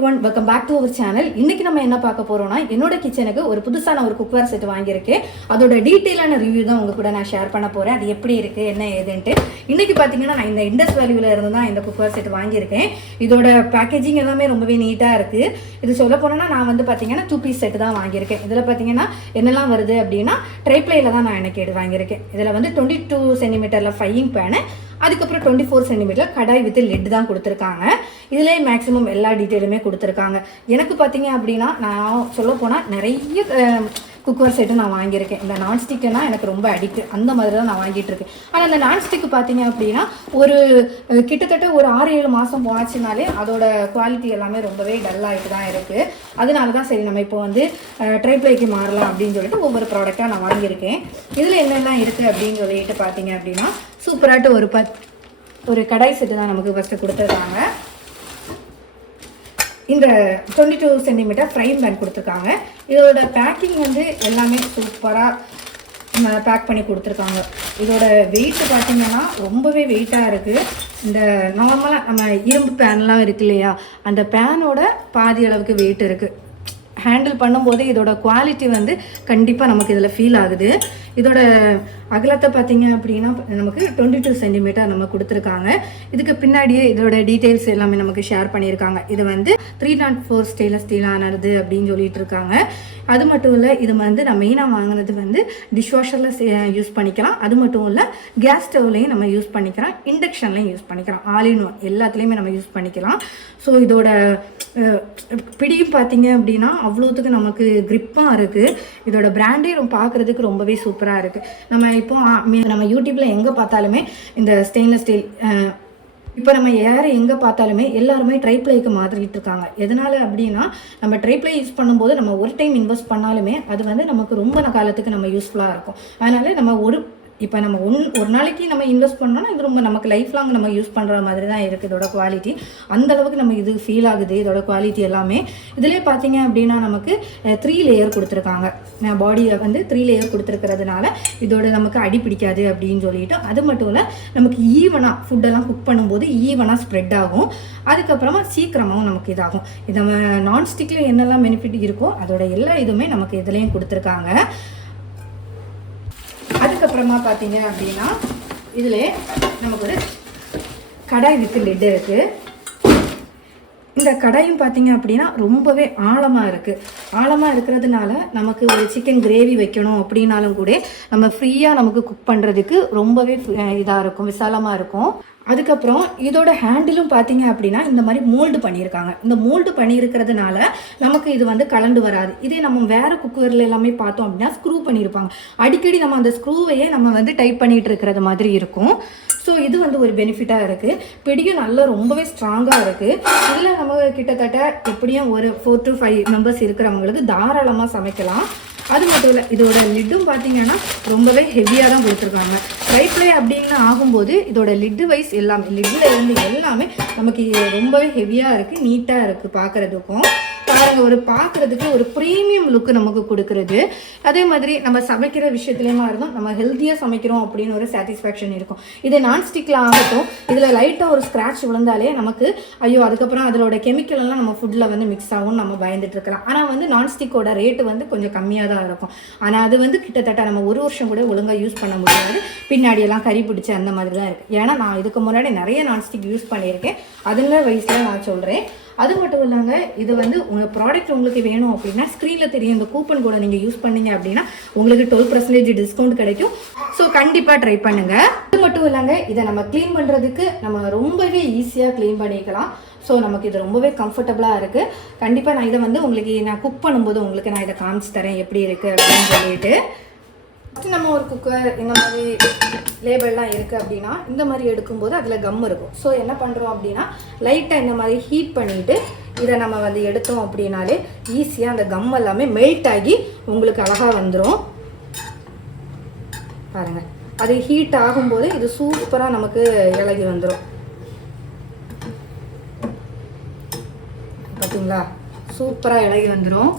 everyone, welcome back to our channel. இன்னைக்கு நம்ம என்ன பார்க்க போறோம்னா என்னோட கிச்சனுக்கு ஒரு புதுசான ஒரு குக்வேர் செட் வாங்கியிருக்கேன். அதோட டீடைலான ரிவ்யூ தான் உங்க கூட நான் ஷேர் பண்ண போறேன். அது எப்படி இருக்கு என்ன ஏதுன்ட்டு. இன்னைக்கு பாத்தீங்கன்னா நான் இந்த இண்டஸ் வேல்யூல இருந்து தான் இந்த குக்வேர் செட் வாங்கியிருக்கேன். இதோட பேக்கேஜிங் எல்லாமே ரொம்பவே நீட்டா இருக்கு. இது சொல்ல போனா நான் வந்து பாத்தீங்கன்னா 2 பீஸ் செட் தான் வாங்கியிருக்கேன். இதுல பாத்தீங்கன்னா என்னெல்லாம் வருது அப்படின்னா ட்ரைப்ளேல தான் நான் எனக்கு வாங்கியிருக்கேன். இதுல வந்து 22 சென்டிமீட்டர்ல ஃப்ரையிங் பேனு, அதுக்கப்புறம் 24 சென்டிமீட்டர் கடாய் வித் லெட் தான் கொடுத்துருக்காங்க. இதுலேயே மேக்ஸிமம் எல்லா டீட்டெயிலுமே கொடுத்துருக்காங்க. எனக்கு பார்த்தீங்க அப்படின்னா நான் சொல்ல போனால் நிறைய குக்கர் செட்டு நான் வாங்கியிருக்கேன். இந்த நான்ஸ்டிக்குன்னா எனக்கு ரொம்ப அடிக்ட், அந்த மாதிரி தான் நான் வாங்கிட்டு இருக்கேன். ஆனால் அந்த நான்ஸ்டிக்கு பார்த்தீங்க அப்படின்னா ஒரு கிட்டத்தட்ட ஒரு 6-7 மாதம் போனாச்சுனாலே அதோட குவாலிட்டி எல்லாமே ரொம்பவே டல்லாகிட்டு தான் இருக்குது. அதனால தான் சரி நம்ம இப்போ வந்து ட்ரைப்ளைக்கு மாறலாம் அப்படின்னு சொல்லிட்டு ஒவ்வொரு ப்ராடக்டாக நான் வாங்கியிருக்கேன். இதில் என்னெல்லாம் இருக்குது அப்படின்னு சொல்லிட்டு பார்த்தீங்க அப்படின்னா சூப்பராட்டு ஒரு கடாய் செட்டு தான் நமக்கு ஃபஸ்ட்டு கொடுத்துருக்காங்க. இந்த 22 சென்டிமீட்டர் ஃப்ரைங் பேன் கொடுத்துருக்காங்க. இதோட பேக்கிங் வந்து எல்லாமே சூப்பராக பேக் பண்ணி கொடுத்துருக்காங்க. இதோட வெயிட் பார்த்தீங்கன்னா ரொம்பவே வெயிட்டாக இருக்குது. இந்த நார்மலாக நம்ம இரும்பு பேன்லாம் இருக்கு இல்லையா, அந்த பேனோட பாதி அளவுக்கு வெயிட் இருக்குது. ஹேண்டில் பண்ணும்போது இதோட குவாலிட்டி வந்து கண்டிப்பாக நமக்கு இதில் ஃபீல் ஆகுது. இதோட அகலத்தை பார்த்தீங்க அப்படின்னா நமக்கு 22 சென்டிமீட்டர் நம்ம கொடுத்துருக்காங்க. இதுக்கு பின்னாடியே இதோட டீட்டெயில்ஸ் எல்லாமே நமக்கு ஷேர் பண்ணியிருக்காங்க. இது வந்து 304 ஸ்டெயின்லெஸ் ஸ்டீலானது அப்படின்னு சொல்லிட்டு இருக்காங்க. அது மட்டும் இல்லை, இது வந்து நான் மெயினாக வாங்கினது வந்து டிஷ்வாஷரில் யூஸ் பண்ணிக்கலாம். அது மட்டும் இல்லை, கேஸ் ஸ்டவ்லையும் நம்ம யூஸ் பண்ணிக்கலாம், இண்டக்ஷன்லையும் யூஸ் பண்ணிக்கலாம், ஆல் இன் ஒன் எல்லாத்துலேயுமே நம்ம யூஸ் பண்ணிக்கலாம். ஸோ இதோட பிடியும் பார்த்தீங்க அப்படின்னா அவ்வளோத்துக்கு நமக்கு கிரிப்பாக இருக்குது. இதோட பிராண்டே பார்க்குறதுக்கு ரொம்பவே சூப்பராக இருக்குது. நம்ம யூடியூப்பில் எங்கே பார்த்தாலுமே இந்த ஸ்டெயின்லெஸ் ஸ்டீல் இப்போ நம்ம எங்கே பார்த்தாலுமே எல்லாருமே ட்ரைப்ளைக்கு மாற்றிட்டு இருக்காங்க. எதனால் அப்படின்னா நம்ம ட்ரைப்ளை யூஸ் பண்ணும்போது நம்ம ஒரு டைம் இன்வெஸ்ட் பண்ணாலுமே அது வந்து நமக்கு ரொம்ப காலத்துக்கு நம்ம யூஸ்ஃபுல்லாக இருக்கும். அதனால் நம்ம இப்போ நம்ம ஒரு நாளைக்கு நம்ம இன்வெஸ்ட் பண்ணோம்னா இது ரொம்ப நமக்கு லைஃப் லாங் நம்ம யூஸ் பண்ணுற மாதிரி தான் இருக்குது. இதோட குவாலிட்டி அந்தளவுக்கு நம்ம இது ஃபீல் ஆகுது. இதோட குவாலிட்டி எல்லாமே இதிலே பார்த்தீங்க அப்படின்னா நமக்கு 3 லேயர் கொடுத்துருக்காங்க. பாடியை வந்து 3 லேயர் கொடுத்துருக்கிறதுனால இதோட நமக்கு அடி பிடிக்காது அப்படின்னு சொல்லிட்டு, அது மட்டும் இல்லை நமக்கு ஈவனாக ஃபுட்டெல்லாம் குக் பண்ணும்போது ஈவனாக ஸ்ப்ரெட் ஆகும். அதுக்கப்புறமா சீக்கிரமாகவும் நமக்கு இதாகும். இது நம்ம நான்ஸ்டிக்கில் என்னெல்லாம் பெனிஃபிட் இருக்கோ அதோட எல்லா இதுவுமே நமக்கு இதுலேயும் கொடுத்துருக்காங்க. அதுக்கப்புறமா பார்த்தீங்க அப்படின்னா இதில் நமக்கு ஒரு கடாய் வித் லெட் இருக்குது. இந்த கடாயும் பார்த்தீங்க அப்படின்னா ரொம்பவே ஆழமாக இருக்குது. ஆழமாக இருக்கிறதுனால நமக்கு ஒரு சிக்கன் கிரேவி வைக்கணும் அப்படின்னாலும் கூட நம்ம ஃப்ரீயாக நமக்கு குக் பண்ணுறதுக்கு ரொம்பவே இதாக இருக்கும், விசாலமாக இருக்கும். அதுக்கப்புறம் இதோட ஹேண்டிலும் பார்த்தீங்க அப்படின்னா இந்த மாதிரி மோல்டு பண்ணியிருக்காங்க. இந்த மோல்டு பண்ணியிருக்கிறதுனால நமக்கு இது வந்து கலண்டு வராது. இதே நம்ம வேறு குக்கரில் எல்லாமே பார்த்தோம் அப்படின்னா ஸ்க்ரூ பண்ணியிருப்பாங்க. அடிக்கடி நம்ம அந்த ஸ்க்ரூவையே நம்ம வந்து டைப் பண்ணிகிட்டு இருக்கிறது மாதிரி இருக்கும். ஸோ இது வந்து ஒரு பெனிஃபிட்டாக இருக்குது. பிடியும் நல்லா ரொம்பவே ஸ்ட்ராங்காக இருக்குது. இதில் நம்ம கிட்டத்தட்ட எப்படியும் ஒரு 4 to 5 மெம்பர்ஸ் இருக்கிறவங்களுக்கு தாராளமாக சமைக்கலாம். அது மட்டும் இல்லை, இதோட லிட்டும் பார்த்தீங்கன்னா ரொம்பவே ஹெவியாக தான் கொடுத்துருக்காங்க. ட்ரைப்ளை அப்படின்னு ஆகும்போது இதோட லிட்டு வைஸ் எல்லாமே லிட்டில் இருந்து எல்லாமே நமக்கு ரொம்பவே ஹெவியாக இருக்குது, நீட்டாக இருக்குது பார்க்குறதுக்கும். பாருங்கள், ஒரு பார்க்குறதுக்கு ஒரு ப்ரீமியம் லுக்கு நமக்கு கொடுக்குறது. அதே மாதிரி நம்ம சமைக்கிற விஷயத்துலேயுமா இருந்தோம், நம்ம ஹெல்த்தியாக சமைக்கிறோம் அப்படின்னு ஒரு சாட்டிஸ்ஃபேக்ஷன் இருக்கும். இது நான்ஸ்டிக்கில் ஆகட்டும், இதில் லைட்டாக ஒரு ஸ்க்ராட்ச் விழுந்தாலே நமக்கு ஐயோ அதுக்கப்புறம் அதோட கெமிக்கல் எல்லாம் நம்ம ஃபுட்டில் வந்து மிக்ஸ் ஆகும்னு நம்ம பயந்துட்டு இருக்கலாம். ஆனால் வந்து நான்ஸ்டிக்கோட ரேட்டு வந்து கொஞ்சம் கம்மியாக தான் இருக்கும். ஆனால் அது வந்து கிட்டத்தட்ட நம்ம 1 வருஷம் கூட ஒழுங்காக யூஸ் பண்ண முடியாது. பின்னாடியெல்லாம் கறி பிடிச்சி அந்த மாதிரி தான் இருக்குது. ஏன்னா நான் இதுக்கு முன்னாடி நிறைய நான்ஸ்டிக் யூஸ் பண்ணியிருக்கேன். அதில் வயசில் நான் சொல்கிறேன். அது மட்டும் இல்லைங்க, இது வந்து உங்கள் ப்ராடக்ட் உங்களுக்கு வேணும் அப்படின்னா ஸ்க்ரீனில் தெரியும் இந்த கூப்பன் கோடை நீங்கள் யூஸ் பண்ணீங்க அப்படின்னா உங்களுக்கு 12% டிஸ்கவுண்ட் கிடைக்கும். ஸோ கண்டிப்பாக ட்ரை பண்ணுங்கள். அது மட்டும் இல்லைங்க, இதை நம்ம க்ளீன் பண்ணுறதுக்கு நம்ம ரொம்பவே ஈஸியாக க்ளீன் பண்ணிக்கலாம். ஸோ நமக்கு இது ரொம்பவே கம்ஃபர்டபுளாக இருக்குது. கண்டிப்பாக நான் இதை வந்து உங்களுக்கு நான் குக் பண்ணும்போது உங்களுக்கு நான் இதை காமிச்சு தரேன் எப்படி இருக்குது அப்படின்னு சொல்லிட்டு. ஃபஸ்ட்டு நம்ம ஒரு குக்கர் இந்த மாதிரி லேபிள்லாம் இருக்குது அப்படின்னா இந்த மாதிரி எடுக்கும்போது அதில் கம் இருக்கும். ஸோ என்ன பண்ணுறோம் அப்படின்னா லைட்டாக இந்த மாதிரி ஹீட் பண்ணிவிட்டு இதை நம்ம வந்து எடுத்தோம் அப்படின்னாலே ஈஸியாக அந்த கம் எல்லாமே மெல்ட் ஆகி உங்களுக்கு அழகாக வந்துடும். பாருங்கள், அது ஹீட் ஆகும்போது இது சூப்பராக நமக்கு இலகி வந்துடும். பார்த்தீங்களா, சூப்பராக இலகி வந்துடும்.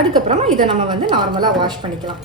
அதுக்கப்புறமா இதை நம்ம வந்து நார்மலாக வாஷ் பண்ணிக்கலாம்.